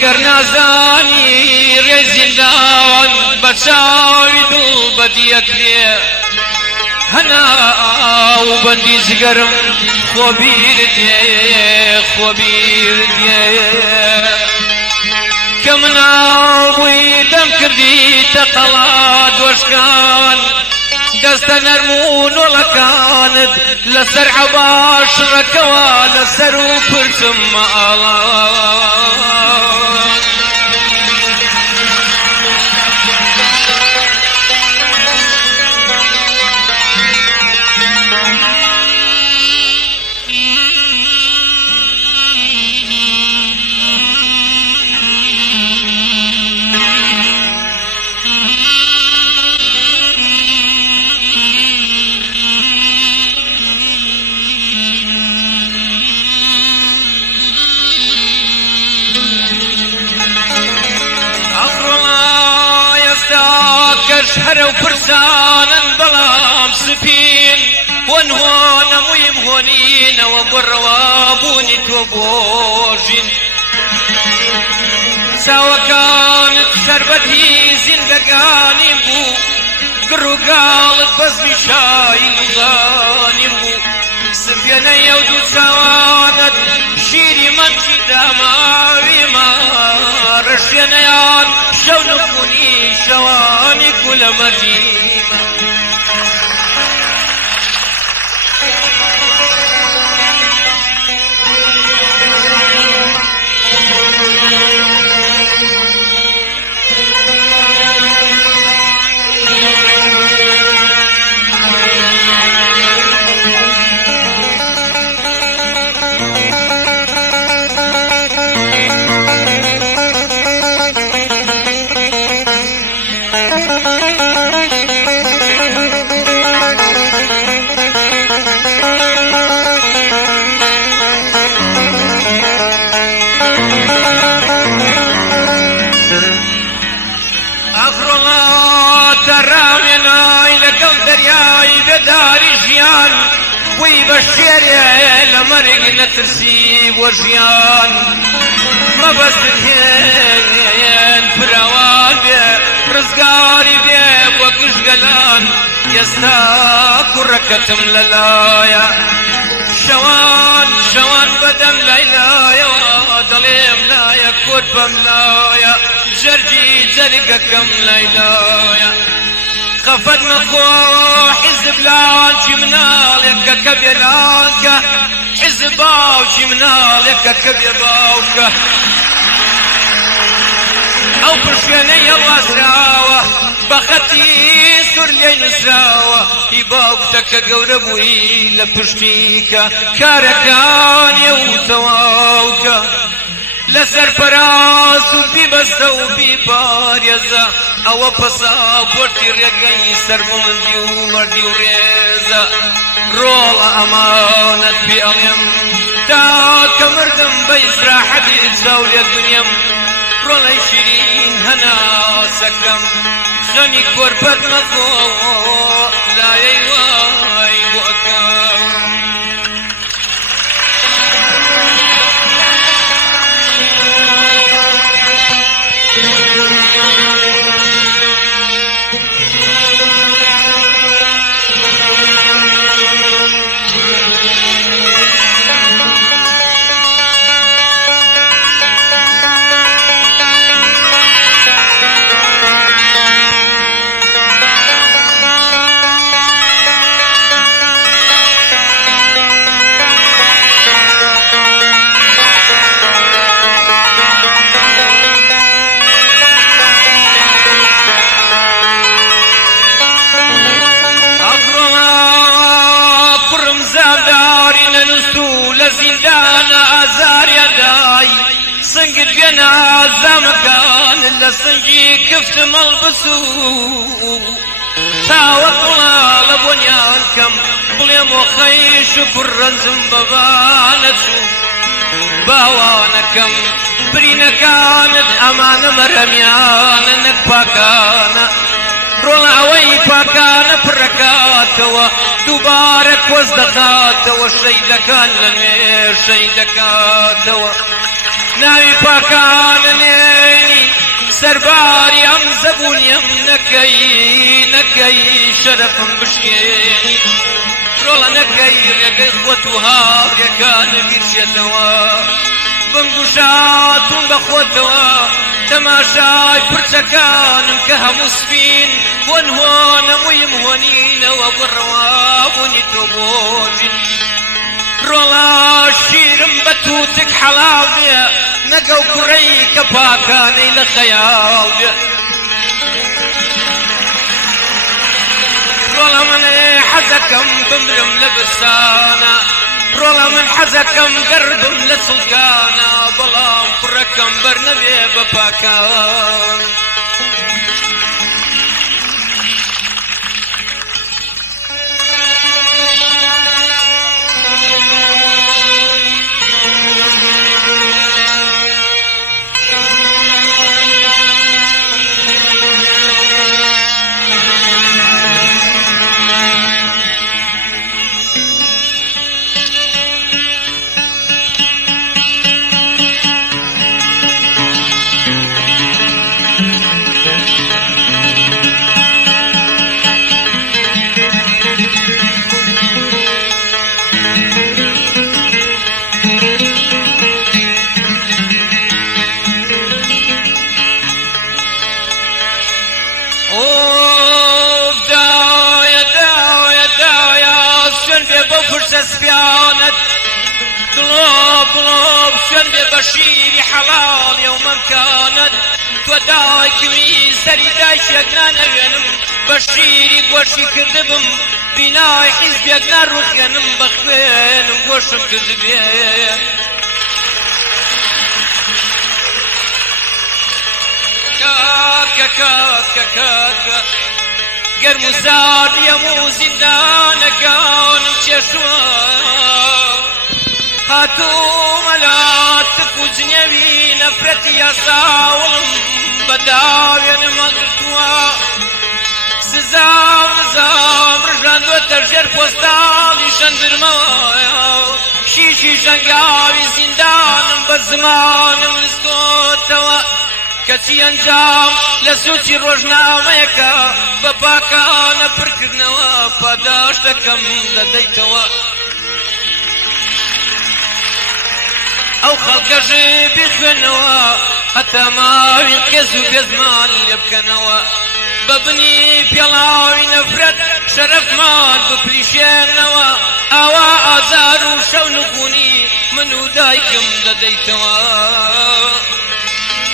ئەگەر نازانی ڕێزیندان بە چاوی دڵ بەدیەکرێ هەناو بەندی جگەرم خۆبیر دێ خۆبیر دێ کە مناو بووی دەم کردیتە قەڵات وەشکان دەستە نەرم و نۆڵەکانت لەسەر عەباش ڕەکەوە لەسەر و پرچم ئاڵات هەرە و پرسانن بەڵام سپین وەنهۆنە مویم هۆنینەوە بۆ ڕەوابوونی تۆ بۆ ژین چاوەکانت سەربەتی زیندەگانیم بوو گڕ و گاڵت بەزمی شایی نوزانیم بوو سبێنە یەو دوو چاوانت شیری مەنجی داماویمە ڕەشێنەیان شەو نەبوونی شەوانی کولە مەرجیمە وی بەشێرێ لە مەرگ نەترسی بۆ ژیان مەبەستت هێن فراوان بێ ڕزگاری بێ بۆ گشتگەلان ئێستا کوڕەکەتم لەلایە شەوان شەوان بەدەم لایلایەوە دەڵێم لایە کۆت بەم لایە جەرگی جەرگەکەم لایلایە خەفەت مەخۆ حیزب لاوکی مناڵێکە کە بێ لاکە حیزب باوکی مناڵێکە کە بێ باوکە ئەو پرشوێنەی هەڵواسراوە بە خەتی سوور لێی نووسراوە هی باوکتەکە گەورە بووی لە پشتیکە کارەکانیە و تەواوکە لەسەر پەراز و بیبەستە و بیپارێزە ئەوە پەساپۆرتی ڕێگەی سەربڵندی و مەردی و ڕێزە ڕۆڵە ئەمانەت پێ ئەڵێم تا کە مردم بە ئیسراحەتی چاولێ دونیم ڕۆڵەی شیرین هەناسەکەم خەمی کۆرپەت مەخۆ لایەی وای بۆ ئەکەم سنگت بێنە ئازامەکان لە سنگی کفتم هەڵبسوو تاوە قوڵاڵە بۆنیان کەم بڵێم وە خەیش و کوڕەنجم بەبانە چوو باوانەکەم برینەکانت ئەمانە مەرەمیانە نەک پاکانە ڕۆڵە ئەوەی پاکانە پڕەکاتەوە دووبارە کۆز دەخاتەوە شەیدەکان لە نوێ شەیدەکاتەوە ناوی پاکانە نێنی سەرباری ئەم زەبوونیم نەکەی شەرەفم بشکێنی ڕۆڵە نەکەی ڕێگەی خۆت و هاوڕێکانە بیرچێتەوە بمگوشاتون بە خۆتەوە تەماشای پرچەکانم کە هەموو سپین هۆن هەموویم هۆنینەوە بڕەوابوونی تۆ بۆ ژنی ڕۆڵا شیرم بە تووتک حەڵاو بێ نەگەو کوڕەی کە پاکانەی لە خەیاڵ بێ ڕۆڵە منێ حەزەکەم بمرم لە برسانە ڕۆڵە من حەزەکەم گەردم لە سوڵکانە بەڵام کوڕەکەم بەرنەبێ بە پاکان سبيانت طلب شن بشير حلال يوم كانت ودايكمي سري دايشنا نغنم بشير قوشي كذبم بناي حزبنا رخنم بخوينم قوشم كذبين كاكا گرم زار يمو زندانكانم چشوا هاتو ملاتك وجنبي نفرتي يا ساولم بداوين مغرتوا سزام رجان دو ترجر پوستاوی شندرموا شیشی شنگاوی زندانم بزمانم رزقوتوا کەچی ئەنجام لە سوچی ڕۆژنامەیەکە بە پاکانە پڕکردنەوە پاداش دەکەم دەدەیتەوە ئەو خەڵکەژێ بخوێنەوە هەتا ماوی کەس و بێزمان لێ بکەنەوە بە بنی پێڵاوی نەفرەت شەرەفمان بپلیشێنەوە ئاوا ئازار و شەو نبوونی من و دایکم دەدەیتەوە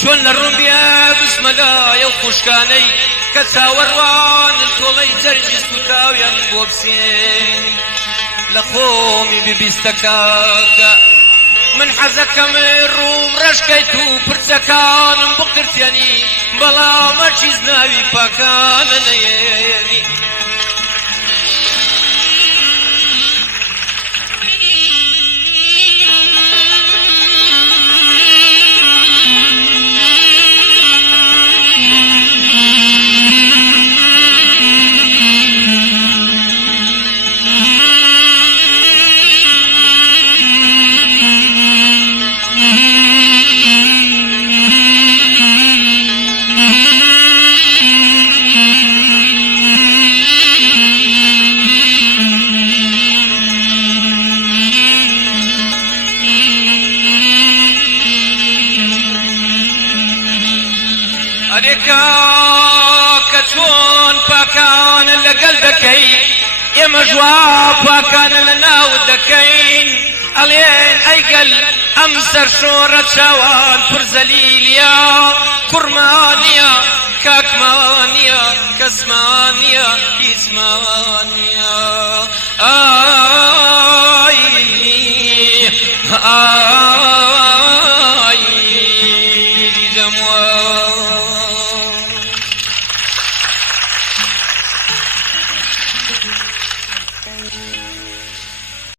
چۆن لە ڕوون بێ بسمەلایە و خوشکانەی کە چاوەڕوانن تۆڵەی جەرجی سوتاویان بۆ بسێن لە خۆمی ببیستەکەکە من حەزەکەم ڕووم ڕەشکەیت و پرچەکانم بقرتێنی بەڵام هەرچیز ناوی پاکانە نەیێنی کە چۆن پاکانە لەگەڵ دەکەی ئێمە جواب پاکانە لە ناو دەکەین ئەڵێن ئەیگەل ئەم سەرشۆڕە چاوان پڕ زەلیلیە کوڕمانیە کاکمانیە کەسمانیە هیچمان